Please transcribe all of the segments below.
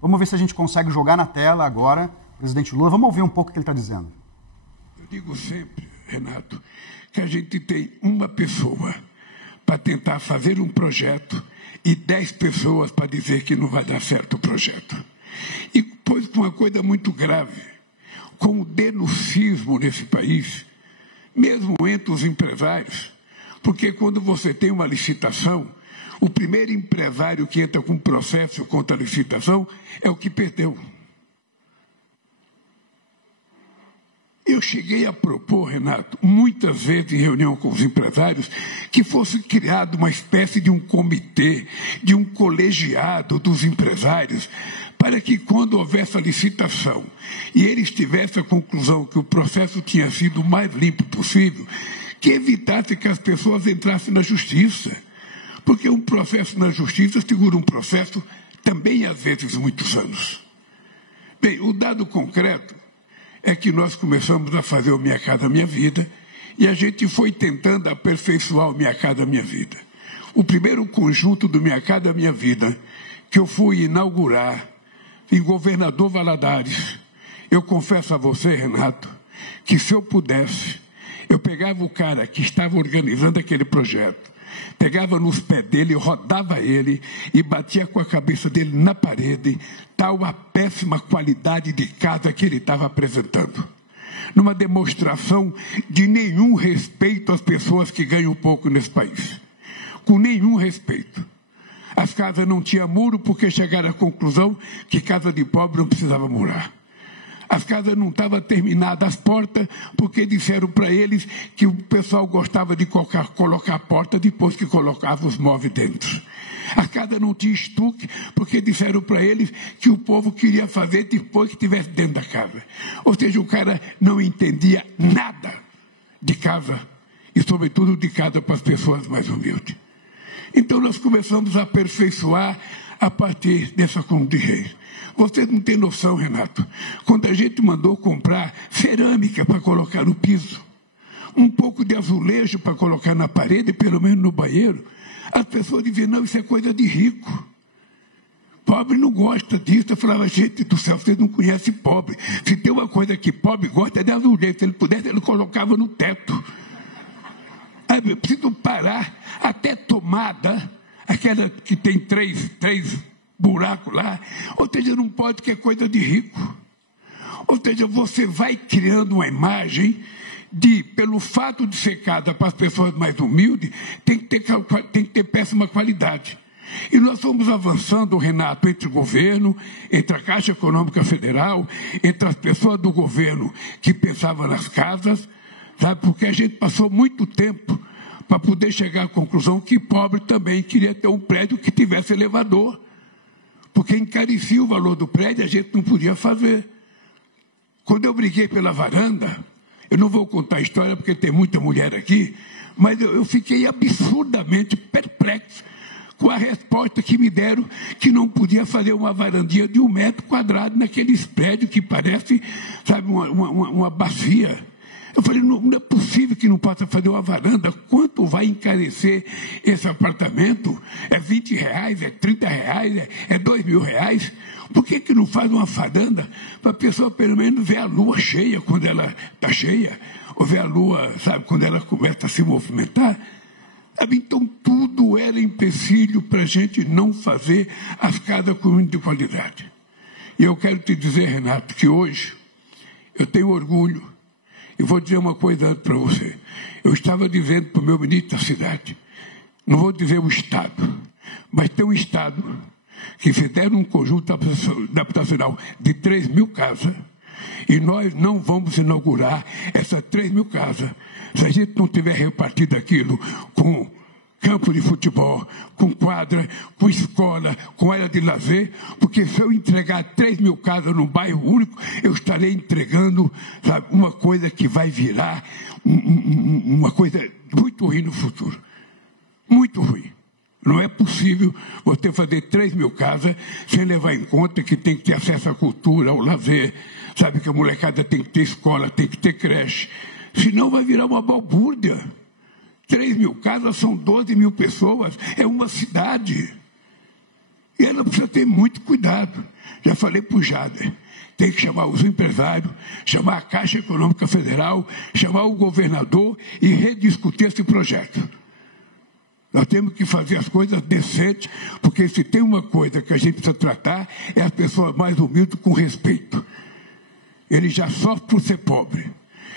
Vamos ver se a gente consegue jogar na tela agora, presidente Lula. Vamos ouvir um pouco o que ele está dizendo. Eu digo sempre, Renato, que a gente tem uma pessoa para tentar fazer um projeto e 10 pessoas para dizer que não vai dar certo o projeto. E pois com uma coisa muito grave, com o denuncismo nesse país, mesmo entre os empresários, porque quando você tem uma licitação, o primeiro empresário que entra com processo contra a licitação é o que perdeu. Eu cheguei a propor, Renato, muitas vezes em reunião com os empresários, que fosse criado uma espécie de um comitê, de um colegiado dos empresários, para que quando houvesse a licitação e eles tivessem a conclusão que o processo tinha sido o mais limpo possível, que evitasse que as pessoas entrassem na justiça. Porque um processo na justiça segura um processo também, às vezes, muitos anos. Bem, o dado concreto é que nós começamos a fazer o Minha Casa Minha Vida e a gente foi tentando aperfeiçoar o Minha Casa Minha Vida. O primeiro conjunto do Minha Casa Minha Vida que eu fui inaugurar em Governador Valadares, eu confesso a você, Renato, que se eu pudesse, eu pegava o cara que estava organizando aquele projeto, pegava nos pés dele, rodava ele e batia com a cabeça dele na parede, tal a péssima qualidade de casa que ele estava apresentando. Numa demonstração de nenhum respeito às pessoas que ganham pouco nesse país. Com nenhum respeito. As casas não tinham muro porque chegaram à conclusão que casa de pobre não precisava murar. As casas não estavam terminadas, as portas, porque disseram para eles que o pessoal gostava de colocar a porta depois que colocava os móveis dentro. A casa não tinha estuque, porque disseram para eles que o povo queria fazer depois que estivesse dentro da casa. Ou seja, o cara não entendia nada de casa, e sobretudo de casa para as pessoas mais humildes. Então nós começamos a aperfeiçoar a partir dessa Cruz de Reis. Você não tem noção, Renato, quando a gente mandou comprar cerâmica para colocar no piso, um pouco de azulejo para colocar na parede, pelo menos no banheiro, as pessoas diziam, não, isso é coisa de rico. Pobre não gosta disso. Eu falava, gente do céu, vocês não conhecem pobre. Se tem uma coisa que pobre gosta é de azulejo. Se ele pudesse, ele colocava no teto. Aí eu preciso parar até tomada, aquela que tem três buracos lá. Ou seja, não pode, que é coisa de rico. Ou seja, você vai criando uma imagem de, pelo fato de ser casa para as pessoas mais humildes, tem que ter péssima qualidade. E nós fomos avançando, Renato, entre o governo, entre a Caixa Econômica Federal, entre as pessoas do governo que pensavam nas casas, sabe? Porque a gente passou muito tempo para poder chegar à conclusão que pobre também queria ter um prédio que tivesse elevador. Porque encarecia o valor do prédio, a gente não podia fazer. Quando eu briguei pela varanda, eu não vou contar a história porque tem muita mulher aqui, mas eu fiquei absurdamente perplexo com a resposta que me deram, que não podia fazer uma varandinha de 1 metro quadrado naqueles prédios que parece, sabe, uma bacia. Eu falei, não é possível que não possa fazer uma varanda. Quanto vai encarecer esse apartamento? É R$20, é R$30, é R$2.000? Por que não faz uma varanda para a pessoa pelo menos ver a lua cheia quando ela está cheia? Ou ver a lua, sabe, quando ela começa a se movimentar? Sabe? Então tudo era empecilho para a gente não fazer as casas com de qualidade. E eu quero te dizer, Renato, que hoje eu tenho orgulho. Eu vou dizer uma coisa para você. Eu estava dizendo para o meu ministro da cidade, não vou dizer o Estado, mas tem um Estado que fizeram um conjunto habitacional de 3.000 casas, e nós não vamos inaugurar essas 3.000 casas se a gente não tiver repartido aquilo com campo de futebol, com quadra, com escola, com área de lazer, porque se eu entregar 3.000 casas num bairro único, eu estarei entregando, sabe, uma coisa que vai virar uma coisa muito ruim no futuro. Muito ruim. Não é possível você fazer 3.000 casas sem levar em conta que tem que ter acesso à cultura, ao lazer, sabe, que a molecada tem que ter escola, tem que ter creche. Senão vai virar uma balbúrdia. 3.000 casas são 12.000 pessoas, é uma cidade. E ela precisa ter muito cuidado. Já falei para o Jader, tem que chamar os empresários, chamar a Caixa Econômica Federal, chamar o governador e rediscutir esse projeto. Nós temos que fazer as coisas decentes, porque se tem uma coisa que a gente precisa tratar, é as pessoas mais humildes com respeito. Ele já sofre por ser pobre.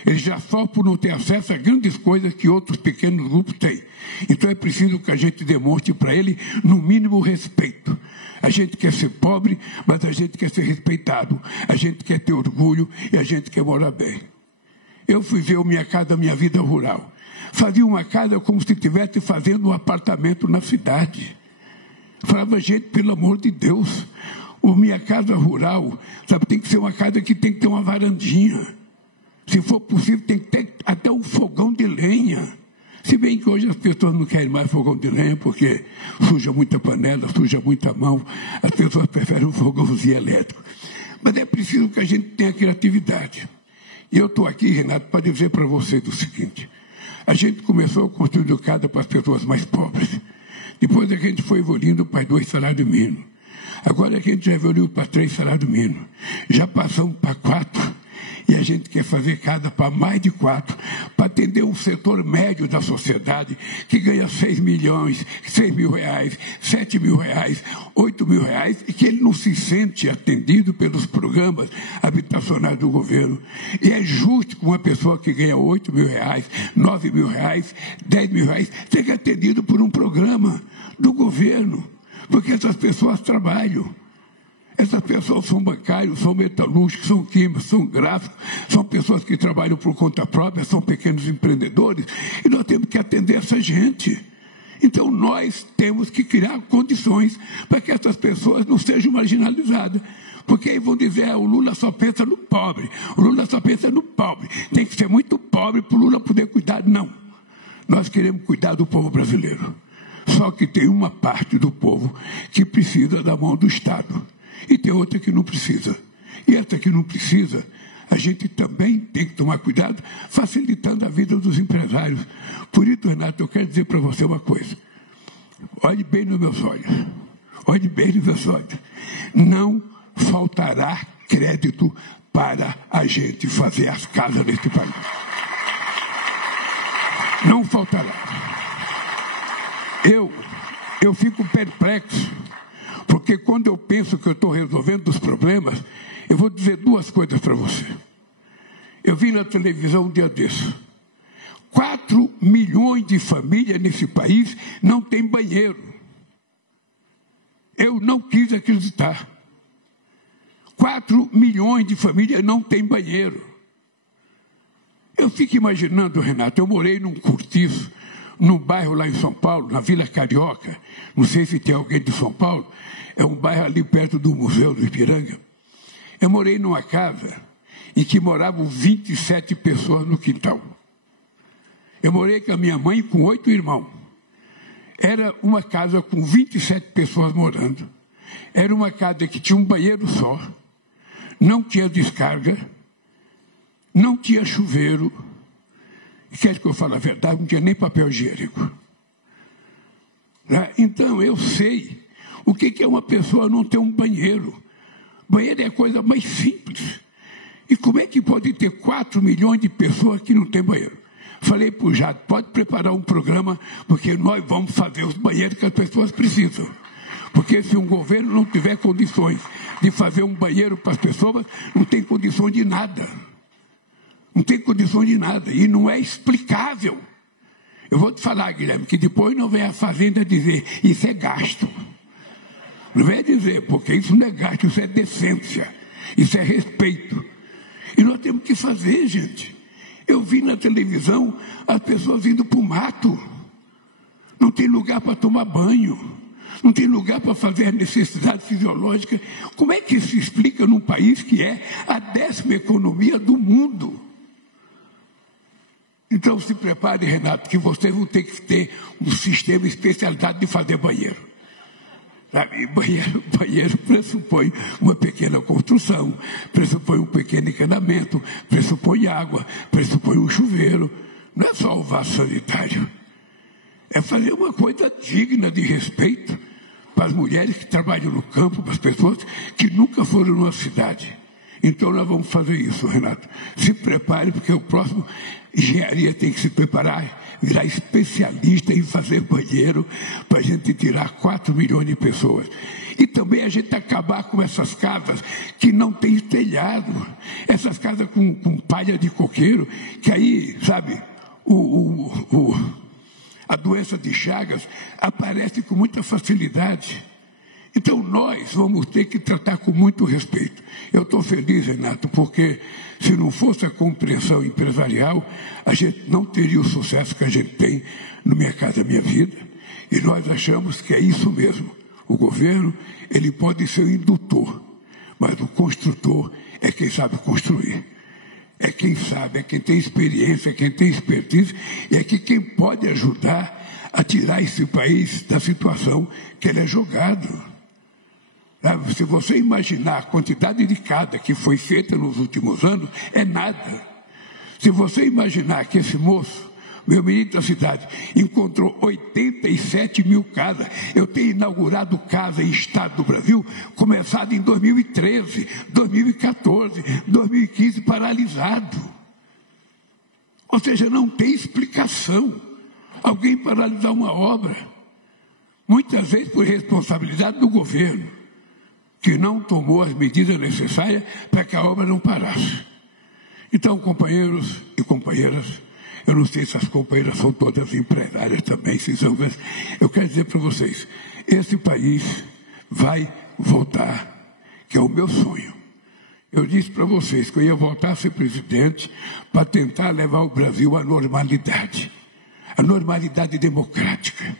Ele já sofre por não ter acesso a grandes coisas que outros pequenos grupos têm. Então é preciso que a gente demonstre para ele, no mínimo, respeito. A gente quer ser pobre, mas a gente quer ser respeitado. A gente quer ter orgulho e a gente quer morar bem. Eu fui ver a minha casa, a minha vida rural. Fazia uma casa como se estivesse fazendo um apartamento na cidade. Falava, gente, pelo amor de Deus, a minha casa rural, sabe, tem que ser uma casa que tem que ter uma varandinha. Se for possível, tem que ter até um fogão de lenha. Se bem que hoje as pessoas não querem mais fogão de lenha, porque suja muita panela, suja muita mão. As pessoas preferem um fogãozinho elétrico. Mas é preciso que a gente tenha criatividade. E eu estou aqui, Renato, para dizer para vocês o seguinte. A gente começou a construir casa para as pessoas mais pobres. Depois a gente foi evoluindo para 2 salários mínimos. Agora a gente já evoluiu para 3 salários mínimos. Já passamos para 4. E a gente quer fazer casa para mais de 4, para atender um setor médio da sociedade que ganha 6 milhões, 6 mil reais, 7 mil reais, 8 mil reais, e que ele não se sente atendido pelos programas habitacionais do governo. E é justo que uma pessoa que ganha 8 mil reais, 9 mil reais, 10 mil reais, seja atendido por um programa do governo, porque essas pessoas trabalham. Essas pessoas são bancários, são metalúrgicos, são químicos, são gráficos, são pessoas que trabalham por conta própria, são pequenos empreendedores, e nós temos que atender essa gente. Então, nós temos que criar condições para que essas pessoas não sejam marginalizadas. Porque aí vão dizer, o Lula só pensa no pobre, o Lula só pensa no pobre, tem que ser muito pobre para o Lula poder cuidar. Não, nós queremos cuidar do povo brasileiro. Só que tem uma parte do povo que precisa da mão do Estado. E tem outra que não precisa. E essa que não precisa, a gente também tem que tomar cuidado, facilitando a vida dos empresários. Por isso, Renato, eu quero dizer para você uma coisa. Olhe bem nos meus olhos. Olhe bem nos meus olhos. Não faltará crédito para a gente fazer as casas neste país. Não faltará. Eu fico perplexo. Porque quando eu penso que eu estou resolvendo os problemas, eu vou dizer 2 coisas para você. Eu vi na televisão um dia desse. 4 milhões de famílias nesse país não têm banheiro. Eu não quis acreditar. 4 milhões de famílias não têm banheiro. Eu fico imaginando, Renato, eu morei num cortiço, num bairro lá em São Paulo, na Vila Carioca. Não sei se tem alguém de São Paulo. É um bairro ali perto do Museu do Ipiranga. Eu morei numa casa em que moravam 27 pessoas no quintal. Eu morei com a minha mãe e com 8 irmãos. Era uma casa com 27 pessoas morando. Era uma casa que tinha um banheiro só, não tinha descarga, não tinha chuveiro. E quer que eu fale a verdade, não tinha nem papel higiênico. Então, eu sei o que é uma pessoa não ter um banheiro. Banheiro é a coisa mais simples. E como é que pode ter 4 milhões de pessoas que não têm banheiro? Falei para o Jado, pode preparar um programa, porque nós vamos fazer os banheiros que as pessoas precisam. Porque se um governo não tiver condições de fazer um banheiro para as pessoas, não tem condição de nada. Não tem condição de nada. E não é explicável. Eu vou te falar, Guilherme, que depois não vem a Fazenda dizer, isso é gasto. Não vem dizer, porque isso não é gasto, isso é decência, isso é respeito. E nós temos que fazer, gente. Eu vi na televisão as pessoas indo para o mato. Não tem lugar para tomar banho. Não tem lugar para fazer a necessidade fisiológica. Como é que se explica num país que é a 10ª economia do mundo? Então se prepare, Renato, que vocês vão ter que ter um sistema especializado de fazer banheiro. Banheiro pressupõe uma pequena construção, pressupõe um pequeno encanamento, pressupõe água, pressupõe um chuveiro. Não é só o vaso sanitário. É fazer uma coisa digna de respeito para as mulheres que trabalham no campo, para as pessoas que nunca foram numa cidade. Então nós vamos fazer isso, Renato. Se prepare, porque o próximo engenharia tem que se preparar, virar especialista em fazer banheiro para a gente tirar 4 milhões de pessoas. E também a gente acabar com essas casas que não tem telhado, essas casas com palha de coqueiro, que aí, sabe, a doença de Chagas aparece com muita facilidade. Então nós vamos ter que tratar com muito respeito. Eu estou feliz, Renato, porque se não fosse a compreensão empresarial, a gente não teria o sucesso que a gente tem no Minha Casa Minha Vida. E nós achamos que é isso mesmo. O governo, ele pode ser o indutor, mas o construtor é quem sabe construir. É quem sabe, é quem tem experiência, é quem tem expertise, e é quem pode ajudar a tirar esse país da situação que ele é jogado. Se você imaginar a quantidade de casa que foi feita nos últimos anos, é nada. Se você imaginar que esse moço, meu ministro da cidade, encontrou 87 mil casas. Eu tenho inaugurado casa em estado do Brasil, começado em 2013, 2014, 2015, paralisado. Ou seja, não tem explicação alguém paralisar uma obra. Muitas vezes por responsabilidade do governo, que não tomou as medidas necessárias para que a obra não parasse. Então, companheiros e companheiras, eu não sei se as companheiras são todas empresárias também, se são, eu quero dizer para vocês, esse país vai voltar, que é o meu sonho. Eu disse para vocês que eu ia voltar a ser presidente para tentar levar o Brasil à normalidade democrática,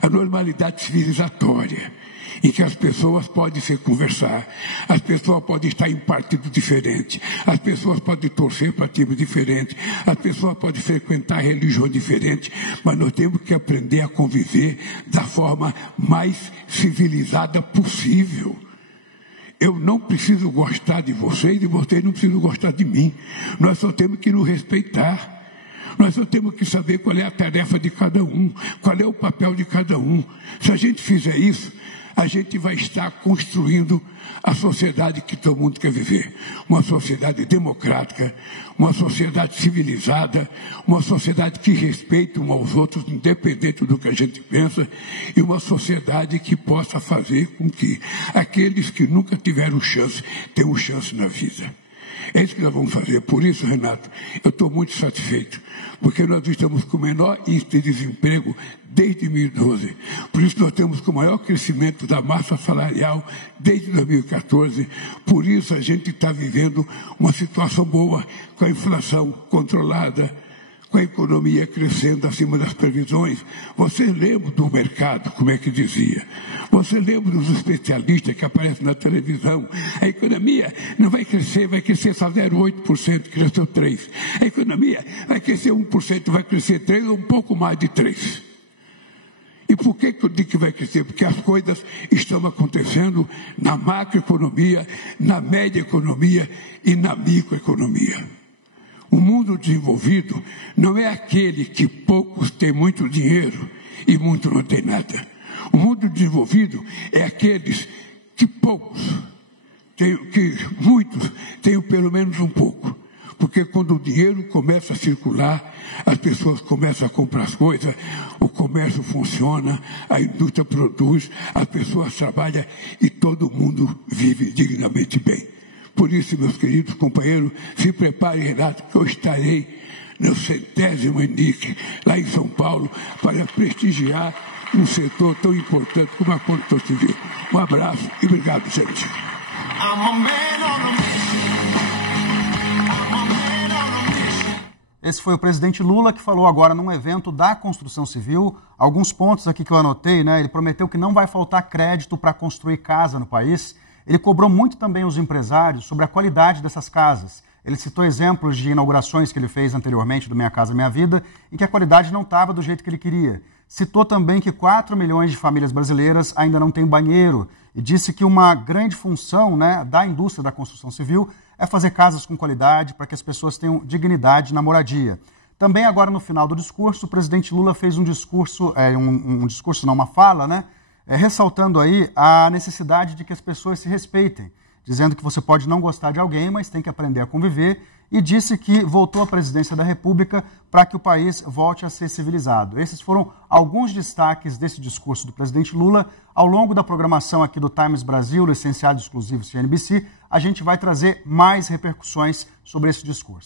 a normalidade civilizatória, em que as pessoas podem se conversar, as pessoas podem estar em partido diferente, as pessoas podem torcer para times diferentes, as pessoas podem frequentar religião diferente, mas nós temos que aprender a conviver da forma mais civilizada possível. Eu não preciso gostar de vocês e vocês não precisam gostar de mim. Nós só temos que nos respeitar. Nós só temos que saber qual é a tarefa de cada um, qual é o papel de cada um. Se a gente fizer isso, a gente vai estar construindo a sociedade que todo mundo quer viver. Uma sociedade democrática, uma sociedade civilizada, uma sociedade que respeita uns aos outros, independente do que a gente pensa, e uma sociedade que possa fazer com que aqueles que nunca tiveram chance, tenham chance na vida. É isso que nós vamos fazer. Por isso, Renato, eu estou muito satisfeito, porque nós estamos com o menor índice de desemprego desde 2012. Por isso nós temos com o maior crescimento da massa salarial desde 2014. Por isso a gente está vivendo uma situação boa, com a inflação controlada, com a economia crescendo acima das previsões. Você lembra do mercado, como é que dizia? Você lembra dos especialistas que aparecem na televisão? A economia não vai crescer só 0,8%, cresceu 3%. A economia vai crescer 1%, vai crescer 3% ou um pouco mais de 3%. E por que eu digo que vai crescer? Porque as coisas estão acontecendo na macroeconomia, na média economia e na microeconomia. O mundo desenvolvido não é aquele que poucos têm muito dinheiro e muitos não têm nada. O mundo desenvolvido é aqueles que muitos têm pelo menos um pouco. Porque quando o dinheiro começa a circular, as pessoas começam a comprar as coisas, o comércio funciona, a indústria produz, as pessoas trabalham e todo mundo vive dignamente bem. Por isso, meus queridos companheiros, se preparem, Renato, que eu estarei no 100º ENIC, lá em São Paulo, para prestigiar um setor tão importante como a construção civil. Um abraço e obrigado, gente. Esse foi o presidente Lula que falou agora num evento da construção civil. Alguns pontos aqui que eu anotei, né? Ele prometeu que não vai faltar crédito para construir casa no país. Ele cobrou muito também os empresários sobre a qualidade dessas casas. Ele citou exemplos de inaugurações que ele fez anteriormente do Minha Casa Minha Vida, em que a qualidade não estava do jeito que ele queria. Citou também que 4 milhões de famílias brasileiras ainda não têm banheiro e disse que uma grande função, né, da indústria da construção civil é fazer casas com qualidade para que as pessoas tenham dignidade na moradia. Também agora no final do discurso, o presidente Lula fez uma fala, né, ressaltando aí a necessidade de que as pessoas se respeitem, dizendo que você pode não gostar de alguém, mas tem que aprender a conviver, e disse que voltou à presidência da República para que o país volte a ser civilizado. Esses foram alguns destaques desse discurso do presidente Lula. Ao longo da programação aqui do Times Brasil, licenciado exclusivo CNBC, a gente vai trazer mais repercussões sobre esse discurso.